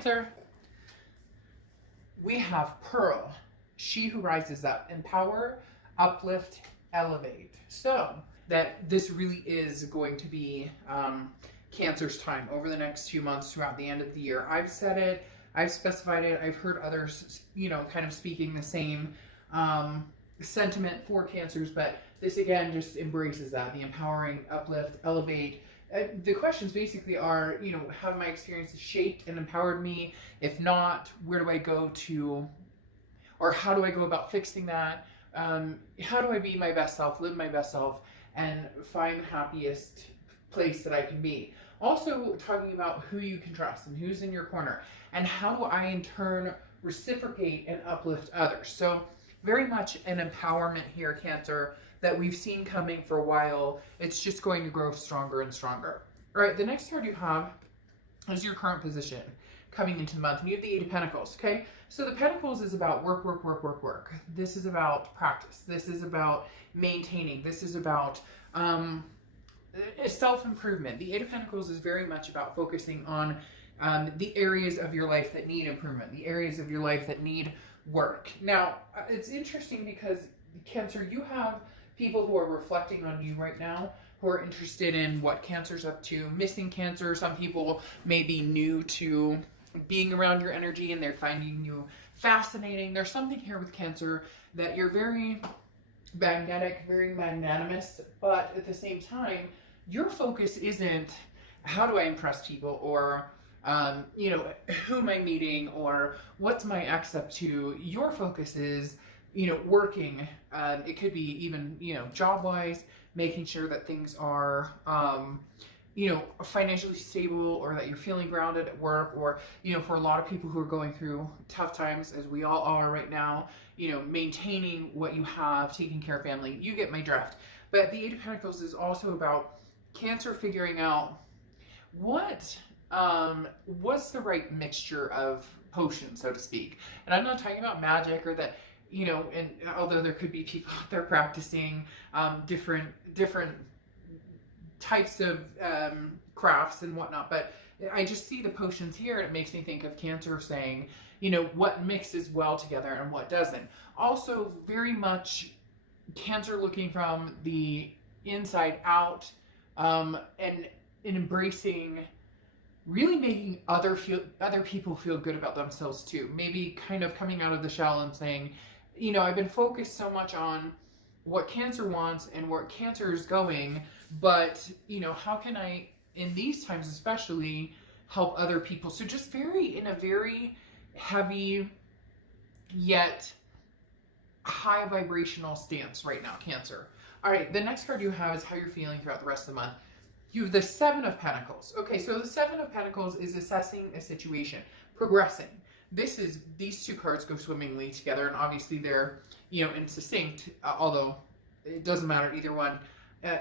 Cancer, we have Pearl, she who rises up, empower, uplift, elevate. So that this really is going to be Cancer's time over the next few months throughout the end of the year. I've said it, I've specified it, I've heard others, kind of speaking the same sentiment for Cancers, but this again just embraces that, the empowering, uplift, elevate. The questions basically are, have my experiences shaped and empowered me? If not, where do I go to, or how do I go about fixing that? How do I be my best self, live my best self, and find the happiest place that I can be? Also talking about who you can trust and who's in your corner, and how do I in turn reciprocate and uplift others. So very much an empowerment here, Cancer, that we've seen coming for a while. It's just going to grow stronger and stronger. All right, the next card you have is your current position coming into the month. And you have the Eight of Pentacles, okay? So the Pentacles is about work, work, work, work, work. This is about practice. This is about maintaining. This is about self-improvement. The Eight of Pentacles is very much about focusing on the areas of your life that need improvement, the areas of your life that need work. Now, it's interesting because Cancer, you have people who are reflecting on you right now, who are interested in what Cancer's up to, missing Cancer. Some people may be new to being around your energy and they're finding you fascinating. There's something here with Cancer that you're very magnetic, very magnanimous, but at the same time, your focus isn't how do I impress people, or who am I meeting, or what's my ex up to. Your focus is working. It could be even, job-wise, making sure that things are, financially stable, or that you're feeling grounded at work, or, for a lot of people who are going through tough times, as we all are right now, maintaining what you have, taking care of family. You get my drift. But the Eight of Pentacles is also about Cancer figuring out what's the right mixture of potions, so to speak. And I'm not talking about magic or that, and although there could be people out there practicing different types of crafts and whatnot, but I just see the potions here, and it makes me think of Cancer saying, what mixes well together and what doesn't. Also, very much Cancer looking from the inside out, and embracing, really making other people feel good about themselves too. Maybe kind of coming out of the shell and saying, I've been focused so much on what Cancer wants and where Cancer is going, but, how can I, in these times especially, help other people? So just in a very heavy yet high vibrational stance right now, Cancer. All right, the next card you have is how you're feeling throughout the rest of the month. You have the Seven of Pentacles. Okay, so the Seven of Pentacles is assessing a situation, progressing. These two cards go swimmingly together, and obviously they're, in succinct, although it doesn't matter either one,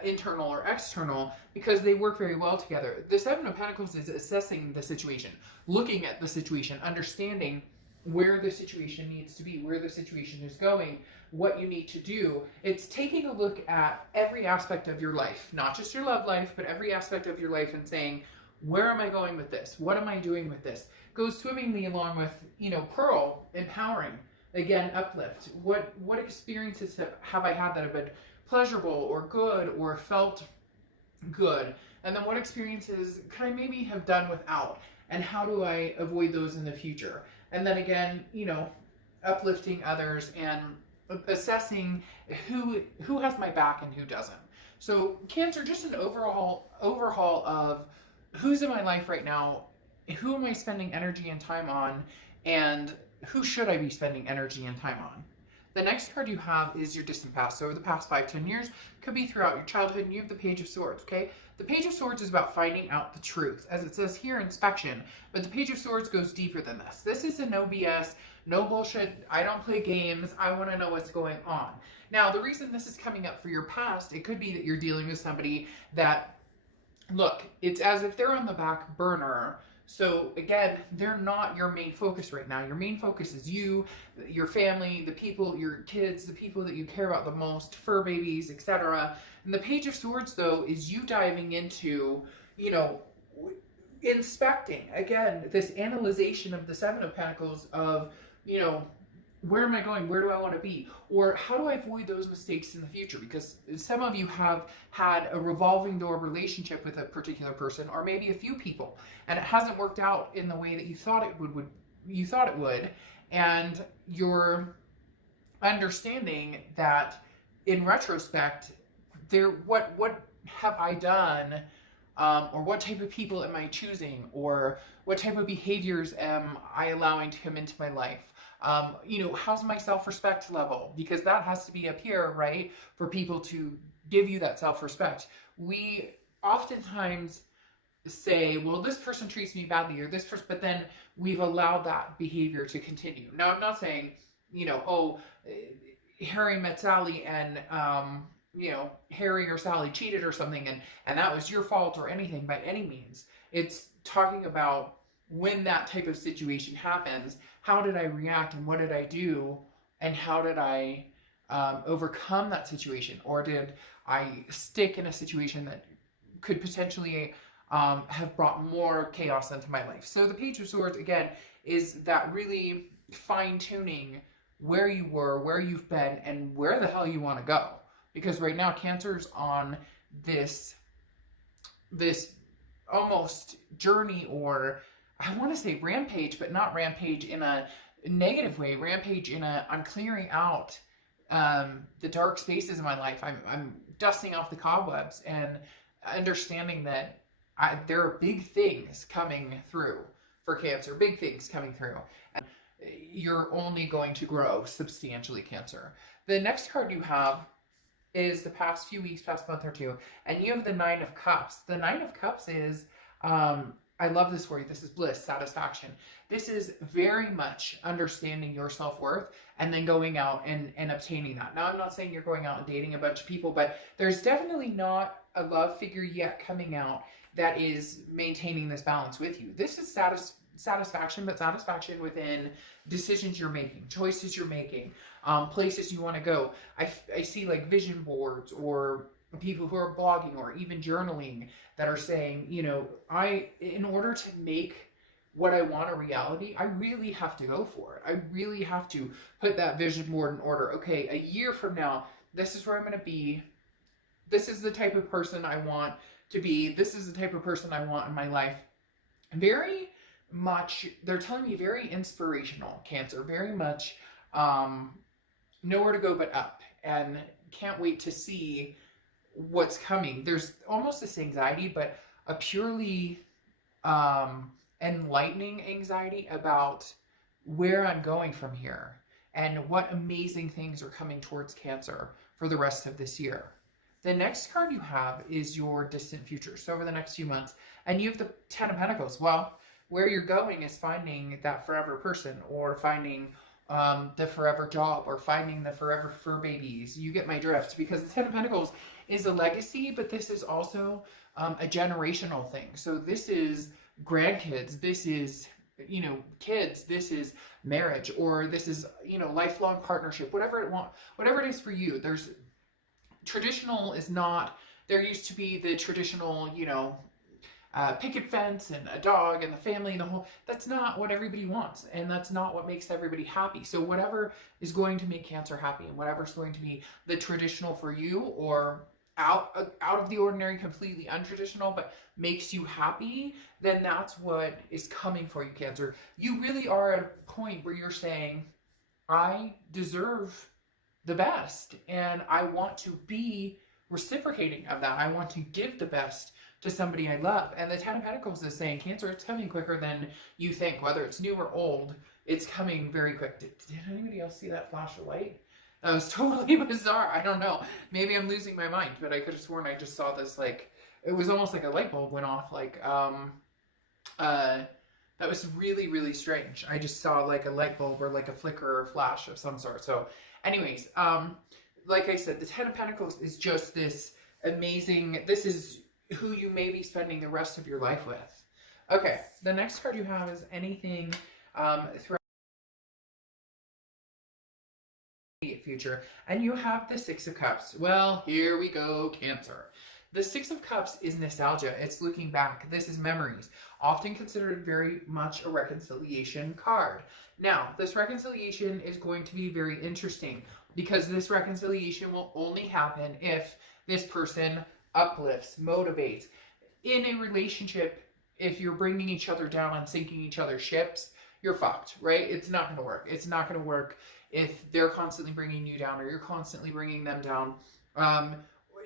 internal or external, because they work very well together. The Seven of Pentacles is assessing the situation, looking at the situation, understanding where the situation needs to be, where the situation is going, what you need to do. It's taking a look at every aspect of your life, not just your love life, but every aspect of your life, and saying, where am I going with this? What am I doing with this? Goes swimmingly along with, Pearl, empowering, again, uplift. What experiences have I had that have been pleasurable or good or felt good? And then what experiences could I maybe have done without? And how do I avoid those in the future? And then again, uplifting others and assessing who has my back and who doesn't. So Cancer, just an overhaul of who's in my life right now, who am I spending energy and time on, and who should I be spending energy and time on? The next card you have is your distant past. So over the past 5-10 years, could be throughout your childhood, and you have the Page of Swords, okay? The Page of Swords is about finding out the truth, as it says here, inspection, but the Page of Swords goes deeper than this. This is a no BS, no bullshit, I don't play games, I want to know what's going on. Now, the reason this is coming up for your past, it could be that you're dealing with somebody that, look, it's as if they're on the back burner. So again, they're not your main focus right now. Your main focus is you, your family, the people, your kids, the people that you care about the most, fur babies, etc. And the Page of Swords, though, is you diving into, inspecting, again, this analyzation of the Seven of Pentacles of, you know, where am I going? Where do I want to be? Or how do I avoid those mistakes in the future? Because some of you have had a revolving door relationship with a particular person, or maybe a few people, and it hasn't worked out in the way that you thought it would, and you're understanding that in retrospect, what have I done, or what type of people am I choosing, or what type of behaviors am I allowing to come into my life? You know, how's my self-respect level? Because that has to be up here, right? For people to give you that self-respect. We oftentimes say, well, this person treats me badly, or this person, but then we've allowed that behavior to continue. Now, I'm not saying, you know, oh, Harry met Sally and, you know, Harry or Sally cheated or something, and that was your fault or anything by any means. It's talking about when that type of situation happens, how did I react and what did I do, and how did I overcome that situation, or did I stick in a situation that could potentially have brought more chaos into my life. So the Page of Swords, again, is that really fine-tuning where you were, where you've been, and where the hell you want to go. Because right now, Cancer's on this almost journey, or I want to say rampage, but not rampage in a negative way. Rampage in a, I'm clearing out the dark spaces in my life. I'm dusting off the cobwebs and understanding that there are big things coming through for Cancer. Big things coming through. And you're only going to grow substantially, Cancer. The next card you have is the past few weeks, past month or two, and you have the Nine of Cups. The Nine of Cups is, I love this for you. This is bliss, satisfaction. This is very much understanding your self-worth and then going out and obtaining that. Now, I'm not saying you're going out and dating a bunch of people, but there's definitely not a love figure yet coming out that is maintaining this balance with you. This is satisfaction, but satisfaction within decisions you're making, choices you're making, places you want to go. I see like vision boards, or people who are blogging, or even journaling, that are saying, you know, in order to make what I want a reality, I really have to go for it. I really have to put that vision board in order. Okay, a year from now, this is where I'm going to be. This is the type of person I want to be. This is the type of person I want in my life. Very much, they're telling me very inspirational, Cancer. Very much nowhere to go but up, and can't wait to see what's coming. There's almost this anxiety, but a purely enlightening anxiety about where I'm going from here and what amazing things are coming towards Cancer for the rest of this year. The next card you have is your distant future, so over the next few months, and you have the Ten of Pentacles. Well, where you're going is finding that forever person, or finding the forever job, or finding the forever fur babies. You get my drift, because the Ten of Pentacles is a legacy, but this is also a generational thing. So this is grandkids, this is, you know, kids, this is marriage, or this is, you know, lifelong partnership, whatever it is for you. There's traditional is not, there used to be the traditional, you know, picket fence and a dog and the family and the whole, that's not what everybody wants, and that's not what makes everybody happy. So whatever is going to make Cancer happy, and whatever's going to be the traditional for you, or out of the ordinary, completely untraditional, but makes you happy, then that's what is coming for you, Cancer. You really are at a point where you're saying, I deserve the best, and I want to be reciprocating of that. I want to give the best to somebody I love. And the Ten of Pentacles is saying, Cancer, it's coming quicker than you think. Whether it's new or old, it's coming very quick. Did anybody else see that flash of light? That was totally bizarre. I don't know. Maybe I'm losing my mind, but I could have sworn I just saw this, like, it was almost like a light bulb went off. Like, that was really, really strange. I just saw like a light bulb, or like a flicker or flash of some sort. So anyways, like I said, the Ten of Pentacles is just this amazing, this is who you may be spending the rest of your life with. Okay, the next card you have is anything throughout the future, and you have the Six of Cups. Well, here we go, Cancer. The Six of Cups is nostalgia. It's looking back. This is memories. Often considered very much a reconciliation card. Now, this reconciliation is going to be very interesting because this reconciliation will only happen if this person uplifts, motivates. In a relationship, if you're bringing each other down and sinking each other's ships, you're fucked, right? It's not going to work. It's not going to work if they're constantly bringing you down or you're constantly bringing them down.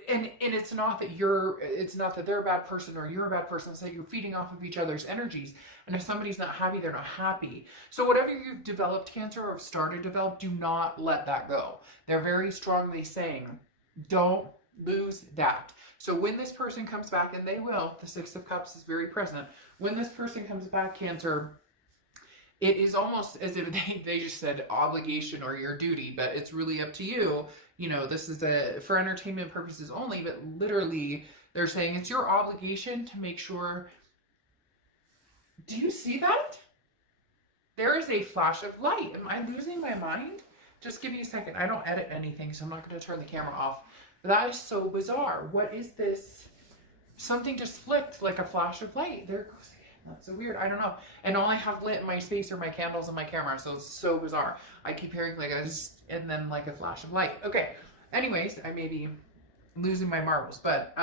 And it's not that they're a bad person or you're a bad person. It's that you're feeding off of each other's energies. And if somebody's not happy, they're not happy. So whatever you've developed, Cancer, or have started to develop, do not let that go. They're very strongly saying, don't lose that. So when this person comes back, and they will, the Six of Cups is very present. When this person comes back, Cancer, it is almost as if they just said obligation or your duty, but it's really up to you. You know, this is for entertainment purposes only, but literally they're saying it's your obligation to make sure. Do you see that? There is a flash of light. Am I losing my mind? Just give me a second. I don't edit anything, so I'm not going to turn the camera off. But that is so bizarre. What is this? Something just flicked like a flash of light. There it goes. That's so weird. I don't know. And all I have lit in my space are my candles and my camera. So it's so bizarre. I keep hearing like a zzz, and then like a flash of light. Okay. Anyways, I may be losing my marbles. But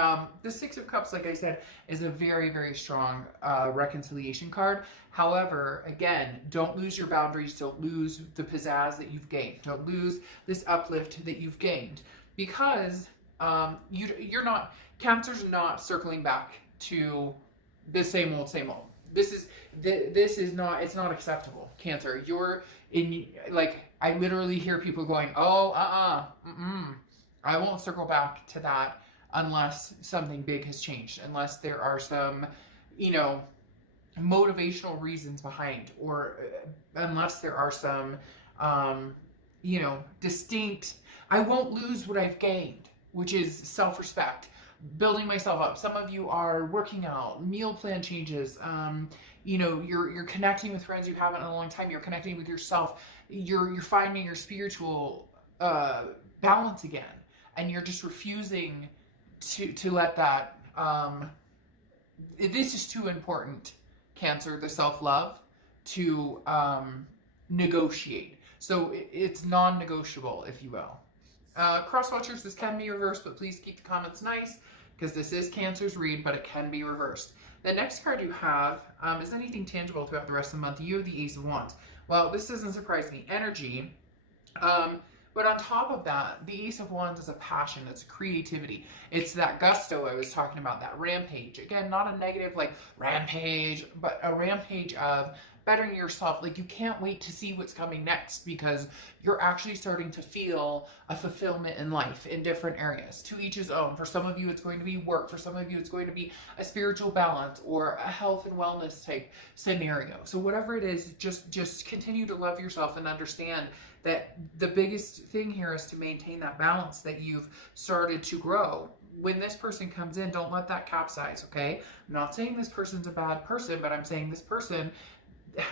the Six of Cups, like I said, is a very, very strong reconciliation card. However, again, don't lose your boundaries. Don't lose the pizzazz that you've gained. Don't lose this uplift that you've gained. Because you're not, Cancer's not circling back to the same old, same old. This is not, it's not acceptable, Cancer. You're in, like, I literally hear people going, oh, I won't circle back to that unless something big has changed, unless there are some, you know, motivational reasons behind, or unless there are some, you know, distinct, I won't lose what I've gained, which is self-respect. Building myself up. Some of you are working out, meal plan changes. You know, you're connecting with friends you haven't in a long time. You're connecting with yourself. You're finding your spiritual balance again, and you're just refusing to let that. This is too important, Cancer. The self-love to negotiate. So it's non-negotiable, if you will. Cross watchers, this can be reversed, but please keep the comments nice because this is Cancer's read, but it can be reversed. The next card you have is anything tangible throughout the rest of the month. You have the Ace of Wands. Well, this doesn't surprise me. Energy. But on top of that, the Ace of Wands is a passion. It's creativity. It's that gusto I was talking about, that rampage. Again, not a negative like rampage, but a rampage of bettering yourself. Like, you can't wait to see what's coming next because you're actually starting to feel a fulfillment in life in different areas. To each his own. For some of you, it's going to be work. For some of you, it's going to be a spiritual balance or a health and wellness type scenario. So whatever it is, just continue to love yourself and understand that the biggest thing here is to maintain that balance that you've started to grow. When this person comes in, don't let that capsize, okay? I'm not saying this person's a bad person, but I'm saying this person,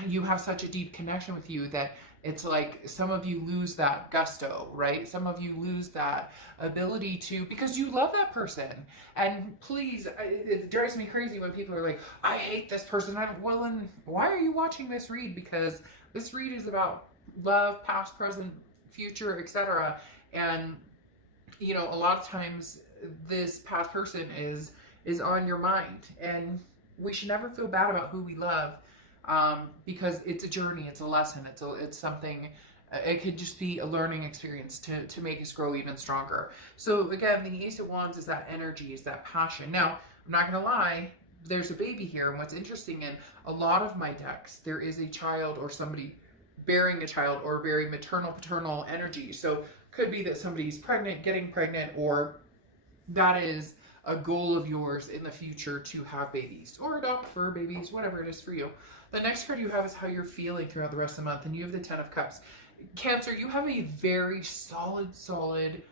you have such a deep connection with you that it's like some of you lose that gusto, right? Some of you lose that ability to, because you love that person. And please, it drives me crazy when people are like, I hate this person. Well, then why are you watching this read? Because this read is about love, past, present, future, etc. And, you know, a lot of times this past person is on your mind. And we should never feel bad about who we love. Because it's a journey, it's a lesson, it's something, it could just be a learning experience to make us grow even stronger. So again, the Ace of Wands is that energy, is that passion. Now, I'm not going to lie, there's a baby here, and what's interesting in a lot of my decks, there is a child or somebody bearing a child or very maternal, paternal energy. So could be that somebody's pregnant, getting pregnant, or that is a goal of yours in the future to have babies or adopt fur babies, whatever it is for you. The next card you have is how you're feeling throughout the rest of the month, and you have the Ten of Cups. Cancer, you have a very solid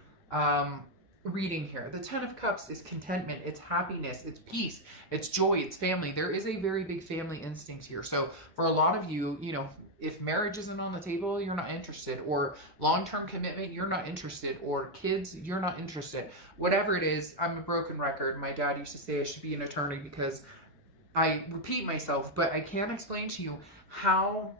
reading here. The Ten of Cups is contentment, it's happiness, it's peace, it's joy, it's family. There is a very big family instinct here. So for a lot of you, you know, if marriage isn't on the table, you're not interested, or long-term commitment, you're not interested, or kids, you're not interested. Whatever it is, I'm a broken record. My dad used to say I should be an attorney because I repeat myself, but I can't explain to you how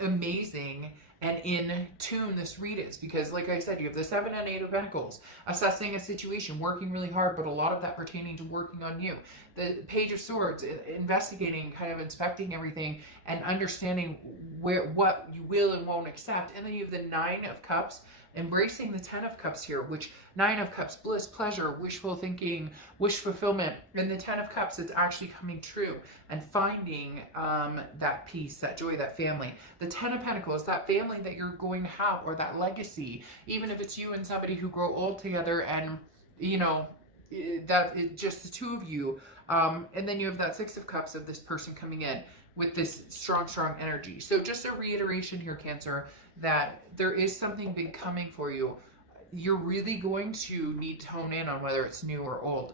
amazing and in tune this read is, because like I said, you have the 7 and 8 of Pentacles, assessing a situation, working really hard, but a lot of that pertaining to working on you. The Page of Swords, investigating, kind of inspecting everything and understanding what you will and won't accept. And then you have the 9 of Cups, embracing the 10 of Cups here, which 9 of Cups, bliss, pleasure, wishful thinking, wish fulfillment. And the 10 of Cups, it's actually coming true and finding that peace, that joy, that family. The 10 of Pentacles, that family that you're going to have, or that legacy, even if it's you and somebody who grow old together, and you know, that it's just the two of you. And then you have that 6 of Cups of this person coming in with this strong, strong energy. So just a reiteration here, Cancer, that there is something big coming for you. You're really going to need to hone in on whether it's new or old.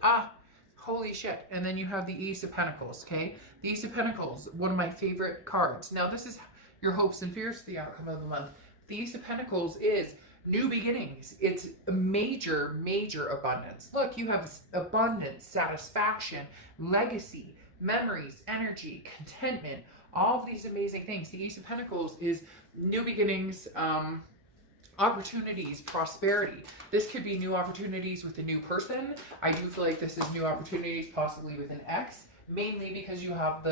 Holy shit. And then you have the Ace of Pentacles, okay? The Ace of Pentacles, one of my favorite cards. Now, this is your hopes and fears for the outcome of the month. The Ace of Pentacles is new beginnings. It's a major, major abundance. Look, you have abundance, satisfaction, legacy, memories, energy, contentment, all of these amazing things. The Ace of Pentacles is new beginnings, opportunities, prosperity. This could be new opportunities with a new person. I do feel like this is new opportunities possibly with an ex, mainly because you have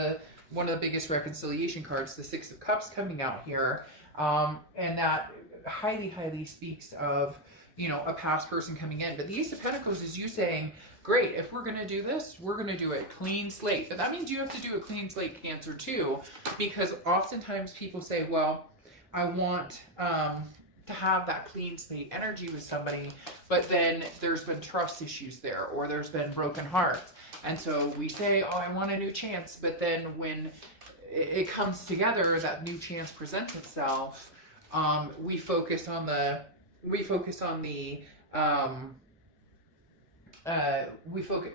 one of the biggest reconciliation cards, the 6 of Cups, coming out here. And that highly, highly speaks of, you know, a past person coming in. But the Ace of Pentacles is you saying, great, if we're going to do this, we're going to do it clean slate. But that means you have to do a clean slate, Cancer, too, because oftentimes people say, well, I want to have that clean slate energy with somebody, but then there's been trust issues there, or there's been broken hearts. And so we say, oh, I want a new chance. But then when it comes together, that new chance presents itself, we focus on the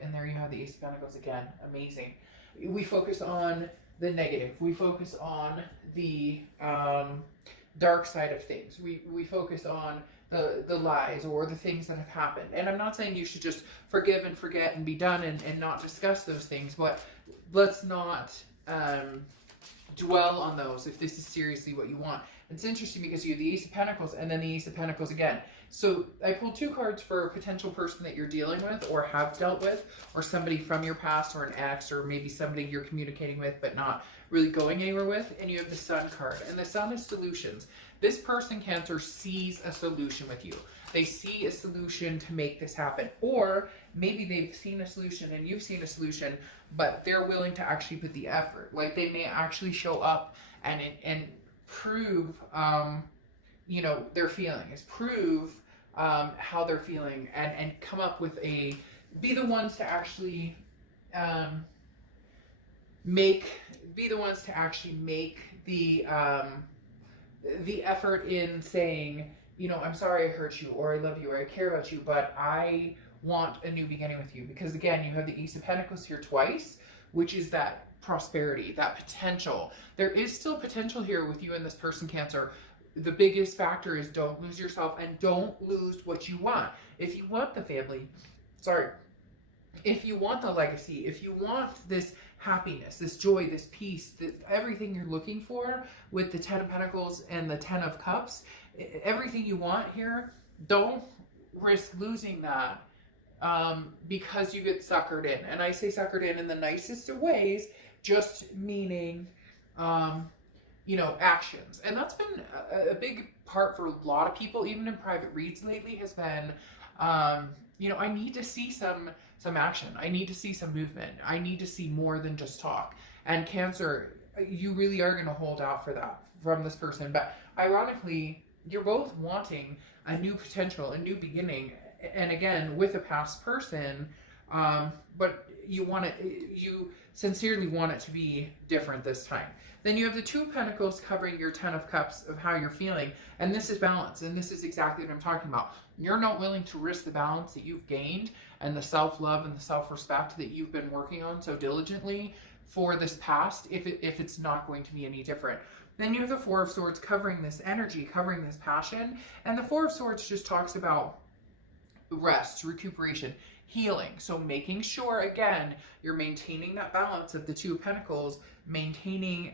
and there you have the Ace of Pentacles again. Amazing. We focus on the negative. We focus on the dark side of things. We focus on the lies or the things that have happened. And I'm not saying you should just forgive and forget and be done and not discuss those things, but let's not dwell on those if this is seriously what you want. It's interesting because you have the Ace of Pentacles and then the Ace of Pentacles again. So I pulled 2 cards for a potential person that you're dealing with or have dealt with, or somebody from your past, or an ex, or maybe somebody you're communicating with but not really going anywhere with. And you have the Sun card, and the Sun is solutions. This person, Cancer, sees a solution with you. They see a solution to make this happen, or maybe they've seen a solution and you've seen a solution, but they're willing to actually put the effort. Like they may actually show up and prove, you know, their feelings, prove how they're feeling, and come up with be the ones to actually make the effort in saying, you know, I'm sorry I hurt you, or I love you, or I care about you, but I want a new beginning with you. Because again, you have the Ace of Pentacles here twice, which is that prosperity, that potential. There is still potential here with you and this person, Cancer. The biggest factor is don't lose yourself and don't lose what you want. If you want the family, if you want the legacy, if you want this happiness, this joy, this peace, everything you're looking for with the 10 of Pentacles and the 10 of Cups, everything you want here, don't risk losing that because you get suckered in. And I say suckered in the nicest of ways, just meaning, you know, actions. And that's been a big part for a lot of people, even in private reads lately, has been, you know, I need to see some action. I need to see some movement. I need to see more than just talk. And Cancer, you really are going to hold out for that from this person. But ironically, you're both wanting a new potential, a new beginning. And again, with a past person, but you sincerely want it to be different this time. Then you have the 2 of Pentacles covering your 10 of Cups of how you're feeling. And this is balance. And this is exactly what I'm talking about. You're not willing to risk the balance that you've gained and the self-love and the self-respect that you've been working on so diligently for this past if it's not going to be any different. Then you have the Four of Swords covering this energy, covering this passion. And the Four of Swords just talks about rest, recuperation, healing. So making sure, again, you're maintaining that balance of the Two of Pentacles, maintaining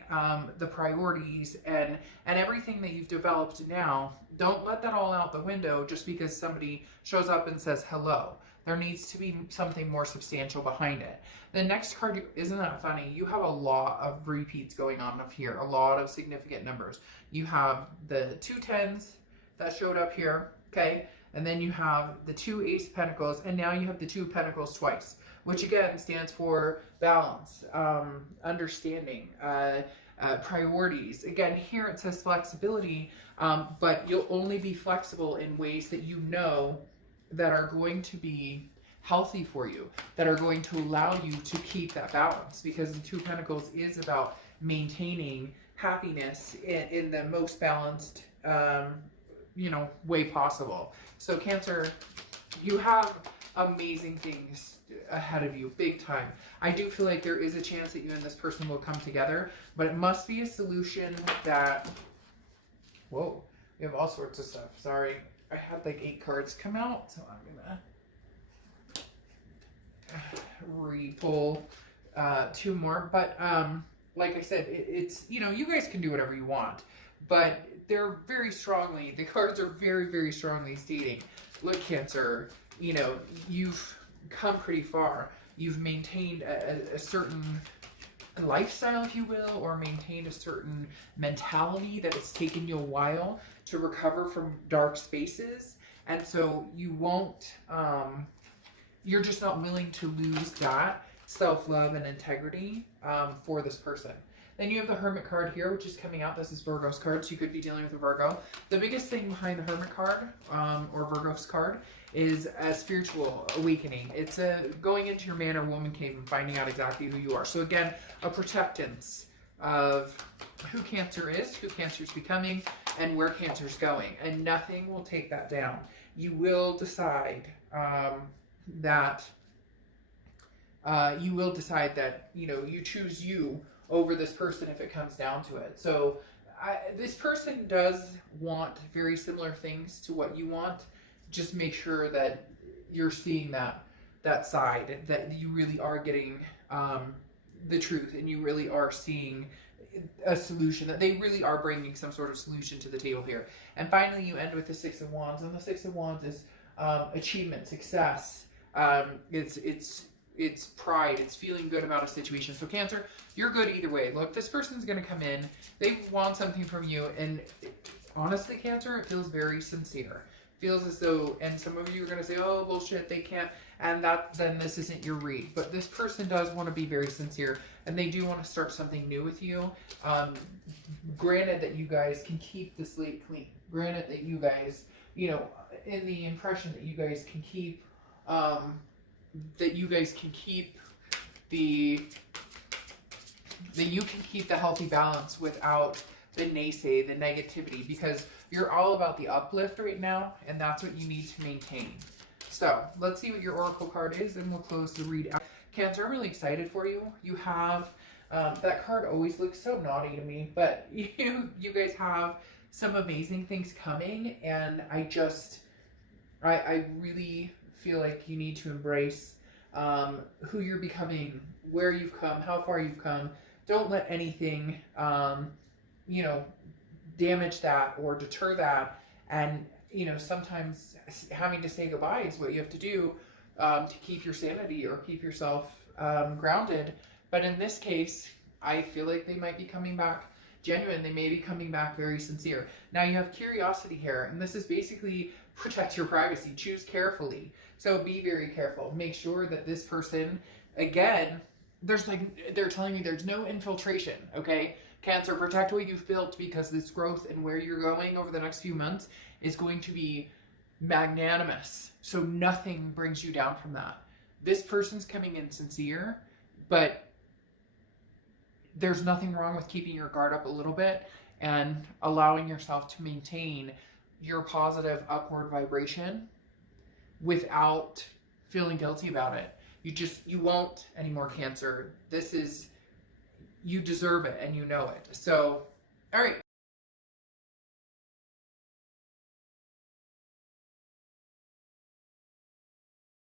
the priorities and everything that you've developed now. Don't let that all out the window just because somebody shows up and says hello. There needs to be something more substantial behind it. The next card, isn't that funny? You have a lot of repeats going on up here, a lot of significant numbers. You have the 2 10s that showed up here, okay? And then you have the 2 Ace of Pentacles, and now you have the 2 of Pentacles twice, which again stands for balance, understanding, priorities. Again, here it says flexibility, but you'll only be flexible in ways that you know that are going to be healthy for you, that are going to allow you to keep that balance, because the 2 of Pentacles is about maintaining happiness in the most balanced way possible. So Cancer, you have amazing things ahead of you, big time. I do feel like there is a chance that you and this person will come together, but it must be a solution that, whoa, we have all sorts of stuff. Sorry, I had like 8 cards come out, so I'm gonna re-pull 2 more. But like I said, it's, you guys can do whatever you want, but they're very strongly, the cards are very, very strongly stating, look, Cancer, you've come pretty far. You've maintained a certain lifestyle, if you will, or maintained a certain mentality that it's taken you a while to recover from dark spaces. And so you won't, you're just not willing to lose that self-love and integrity for this person. Then you have the Hermit card here, which is coming out. This is Virgo's card, so you could be dealing with a Virgo. The biggest thing behind the Hermit card, or Virgo's card, is a spiritual awakening. It's going into your man or woman cave and finding out exactly who you are. So again, a protectance of who Cancer is, who Cancer's becoming, and where Cancer's going. And nothing will take that down. You will decide that you choose you over this person if it comes down to it. So this person does want very similar things to what you want. Just make sure that you're seeing that side, that you really are getting the truth, and you really are seeing a solution, that they really are bringing some sort of solution to the table here. And finally, you end with the 6 of Wands, and the 6 of Wands is achievement, success. It's pride. It's feeling good about a situation. So Cancer, you're good either way. Look, this person's going to come in. They want something from you. And honestly, Cancer, it feels very sincere. Feels as though, and some of you are going to say, oh, bullshit, they can't. And then this isn't your read. But this person does want to be very sincere. And they do want to start something new with you. Granted that you guys can keep the slate clean. Granted that you guys, in the impression that you guys can keep the healthy balance without the naysay, the negativity, because you're all about the uplift right now, and that's what you need to maintain. So let's see what your oracle card is, and we'll close the read out. Cancer, I'm really excited for you. You have that card always looks so naughty to me, but you guys have some amazing things coming, and I really feel like you need to embrace who you're becoming, where you've come, how far you've come. Don't let anything, damage that or deter that. And, sometimes having to say goodbye is what you have to do to keep your sanity or keep yourself grounded. But in this case, I feel like they might be coming back genuine. They may be coming back very sincere. Now you have curiosity here, and this is basically protect your privacy. Choose carefully. So be very careful. Make sure that this person, again, they're telling me there's no infiltration, okay? Cancer, protect what you've built, because this growth and where you're going over the next few months is going to be magnanimous. So nothing brings you down from that. This person's coming in sincere, but there's nothing wrong with keeping your guard up a little bit and allowing yourself to maintain your positive upward vibration without feeling guilty about it. You won't anymore, Cancer. You deserve it, and you know it. So All right,